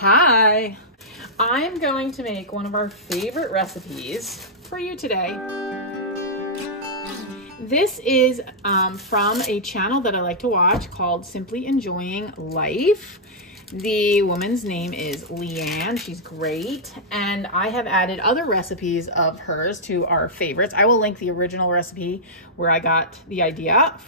Hi, I'm going to make one of our favorite recipes for you today. This is from a channel that I like to watch called Simply Enjoying Life. The woman's name is Leanne. She's great. And I have added other recipes of hers to our favorites. I will link the original recipe where I got the idea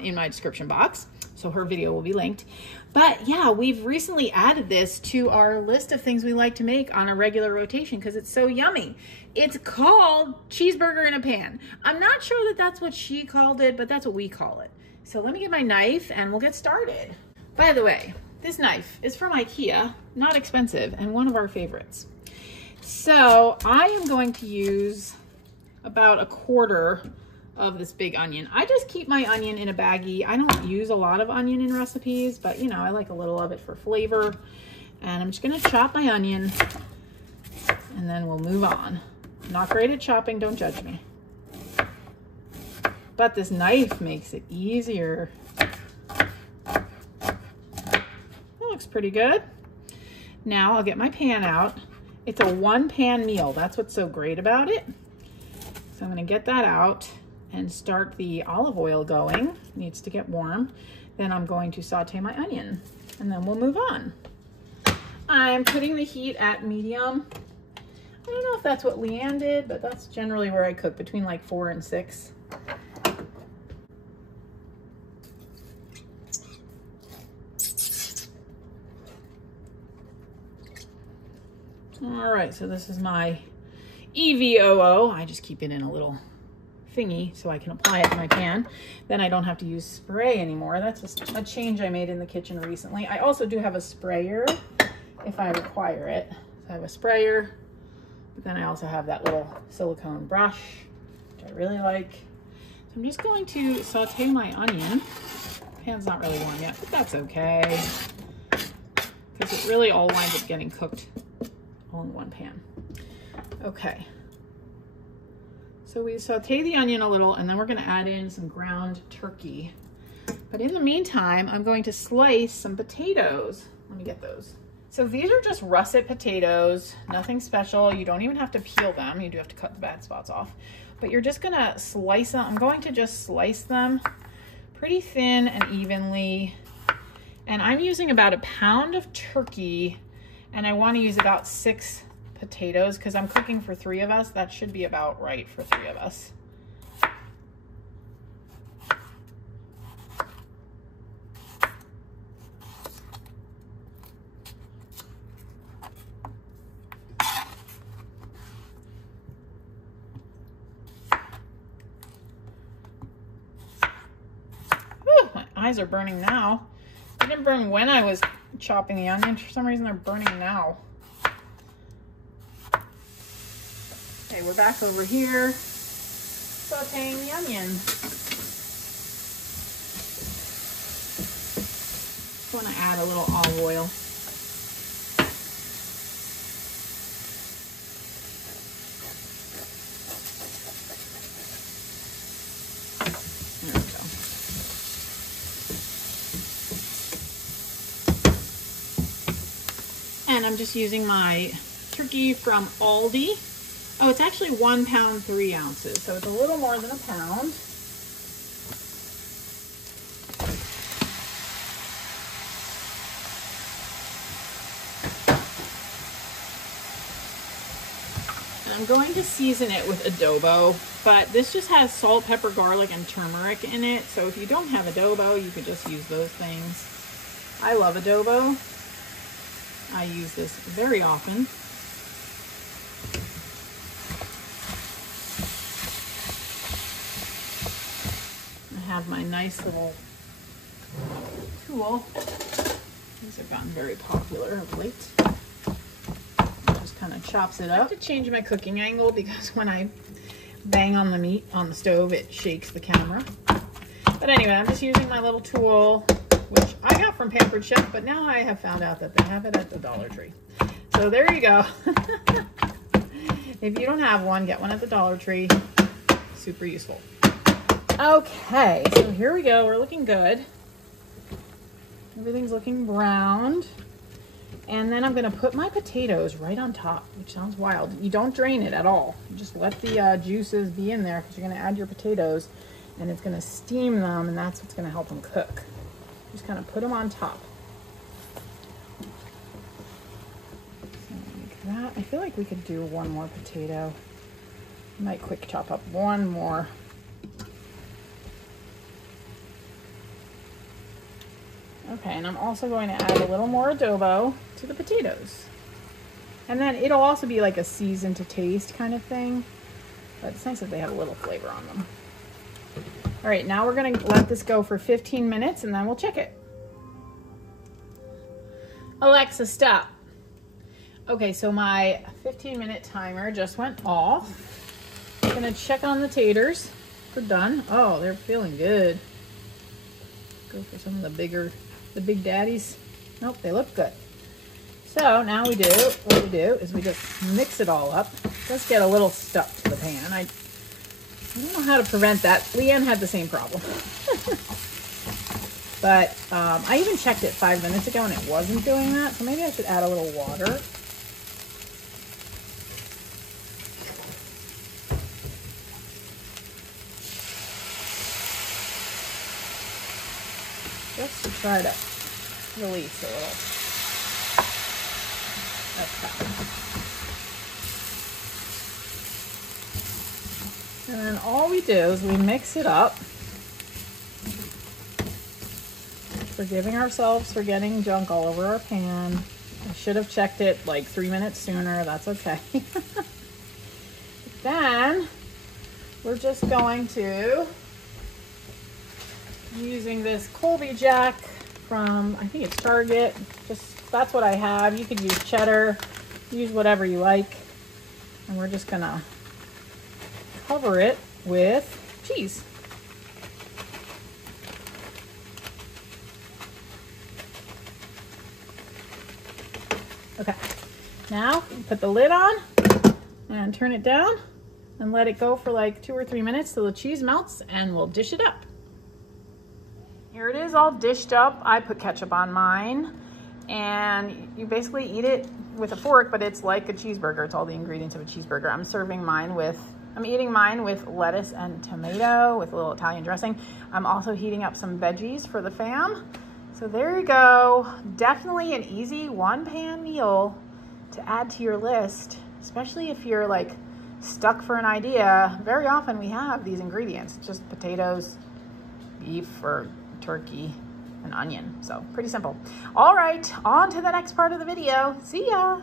in my description box. So her video will be linked. But yeah, we've recently added this to our list of things we like to make on a regular rotation because it's so yummy. It's called Cheeseburger in a Pan. I'm not sure that that's what she called it, but that's what we call it. So let me get my knife and we'll get started. By the way, this knife is from IKEA, not expensive, and one of our favorites. So I am going to use about a quarter of this big onion. I just keep my onion in a baggie. I don't use a lot of onion in recipes, but you know, I like a little of it for flavor. And I'm just gonna chop my onion and then we'll move on. I'm not great at chopping, don't judge me. But this knife makes it easier. Looks pretty good. Now I'll get my pan out. It's a one pan meal. That's what's so great about it. So I'm gonna get that out and start the olive oil going. It needs to get warm. Then I'm going to saute my onion and then we'll move on. I'm putting the heat at medium. I don't know if that's what Leanne did, but that's generally where I cook, between like 4 and 6. All right, so this is my EVOO. I just keep it in a little thingy so I can apply it to my pan. Then I don't have to use spray anymore. That's a change I made in the kitchen recently. I also do have a sprayer if I require it. So I have a sprayer, but then I also have that little silicone brush, which I really like. So I'm just going to saute my onion. Pan's not really warm yet, but that's okay, because it really all winds up getting cooked all in one pan. Okay. So we saute the onion a little and then we're gonna add in some ground turkey. But in the meantime, I'm going to slice some potatoes. Let me get those. So these are just russet potatoes, nothing special. You don't even have to peel them. You do have to cut the bad spots off, but you're just gonna slice them. I'm going to just slice them pretty thin and evenly. And I'm using about 1 pound of turkey, and I wanna use about 6 potatoes because I'm cooking for 3 of us. That should be about right for 3 of us. Whew, my eyes are burning now. They didn't burn when I was chopping the onion. For some reason, they're burning now. Okay, we're back over here, sauteing the onion. Just want to add a little olive oil. There we go. And I'm just using my turkey from Aldi. Oh, it's actually 1 pound, 3 ounces. So it's a little more than 1 pound. And I'm going to season it with adobo, but this just has salt, pepper, garlic, and turmeric in it. So if you don't have adobo, you could just use those things. I love adobo. I use this very often. Have my nice little tool. These have gotten very popular of late. Just kind of chops it up. I have to change my cooking angle because when I bang on the meat on the stove, it shakes the camera. But anyway, I'm just using my little tool, which I got from Pampered Chef, but now I have found out that they have it at the Dollar Tree. So there you go. If you don't have one, get one at the Dollar Tree. Super useful. Okay, so here we go. We're looking good. Everything's looking browned. And then I'm gonna put my potatoes right on top, which sounds wild. You don't drain it at all. You just let the juices be in there because you're gonna add your potatoes and it's gonna steam them, and that's what's gonna help them cook. Just kind of put them on top. So like that. I feel like we could do one more potato. I might quick chop up one more. Okay, and I'm also going to add a little more adobo to the potatoes. And then it'll also be like a season to taste kind of thing. But it's nice that they have a little flavor on them. All right, now we're gonna let this go for 15 minutes and then we'll check it. Alexa, stop. Okay, so my 15-minute timer just went off. I'm gonna check on the taters. We're done. Oh, they're feeling good. Go for some of the big daddies. Nope, they look good. So now what we do is we just mix it all up. It does get a little stuck to the pan. I don't know how to prevent that. Leanne had the same problem. But I even checked it 5 minutes ago and it wasn't doing that. So maybe I should add a little water. Just to try to release a little. Okay. And then all we do is we mix it up. Forgiving ourselves for getting junk all over our pan. I should have checked it like 3 minutes sooner. That's okay. Then we're just going to, using this Colby Jack from, I think it's Target. Just, that's what I have. You could use cheddar, use whatever you like. And we're just gonna cover it with cheese. Okay, now put the lid on and turn it down and let it go for like 2 or 3 minutes till the cheese melts, and we'll dish it up. Here it is all dished up. I put ketchup on mine, and you basically eat it with a fork, but it's like a cheeseburger. It's all the ingredients of a cheeseburger. I'm eating mine with lettuce and tomato with a little Italian dressing. I'm also heating up some veggies for the fam. So there you go. Definitely an easy one-pan meal to add to your list, especially if you're like stuck for an idea. Very often we have these ingredients, just potatoes, beef or turkey, and onion. So pretty simple. All right, on to the next part of the video. See ya.